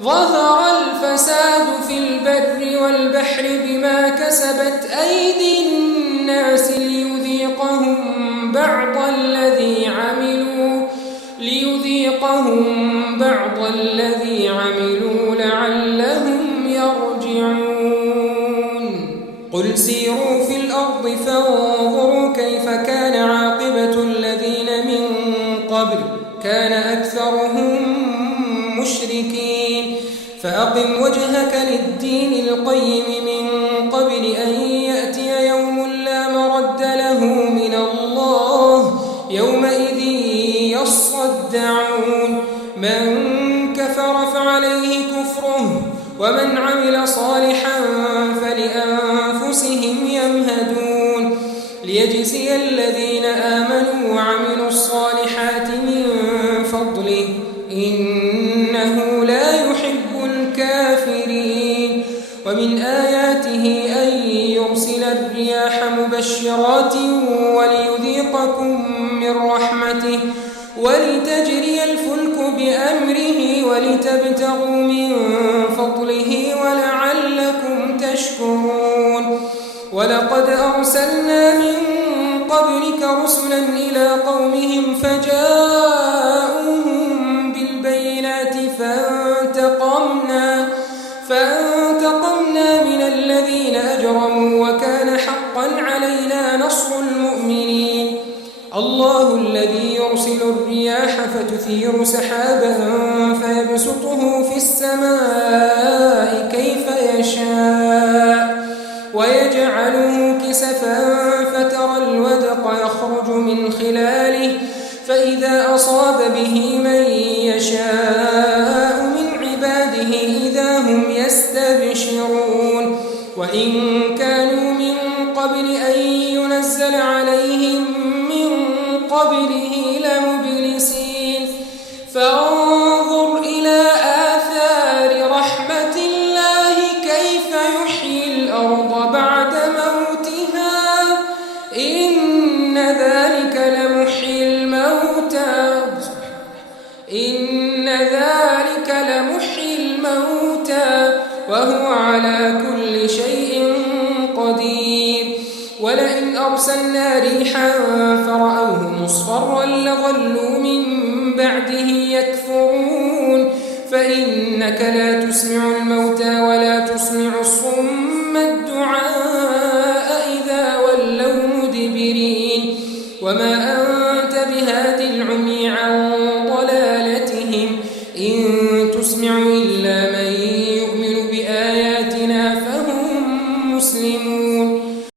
ظهر الفساد في البر والبحر بما كسبت أيدي الناس ليذيقهم بعض الذي عملوا لعلهم يرجعون قل سيروا في الأرض فانظروا كيف كان عاقبة الذين من قبل كان أكثرهم مشركين فأقم وجهك للدين القيم من قبل أن يأتي يوم لا مرد له من الله يومئذ يصدعون من كفر فعليه كفره ومن عمل صالحا فلأنفسهم يمهدون ليجزي الذين آمنوا وعملوا الصالحات من فضله إنه لا يحب الكافرين ومن آياته أن يرسل الرياح مبشرات وليذيقكم من رحمته ولتجري الفلك بأمره ولتبتغوا من فضله ولعلكم تشكرون ولقد أرسلنا من قبلك رسلا إلى قومهم فجاءوهم بالبينات فانتقمنا من الذين أجرموا وكان حقا علينا نصر المؤمنين الله الذي يرسل الرياح فتثير سحابا فيبسطه في السماء كيف يشاء ويجعله كسفا فترى الودق يخرج من خلاله فإذا أصاب به من يشاء من عباده إذا هم يستبشرون وإن كانوا من قبل أن ينزل عليهم قبله لمبلسين فانظر إلى آثار رحمة الله كيف يحيي الأرض بعد موتها إن ذلك لمحيي الموتى وهو على كل شيء قدير ولئن أرسلنا ريحا فرأوه مصفرا لظلوا من بعده يكفرون فإنك لا تسمع الموتى ولا تسمع الصم الدعاء إذا ولوا مدبرين وما أنت بهاد العمي عن ضلالتهم إن تسمع إلا من يؤمن بآياتنا فهم مسلمون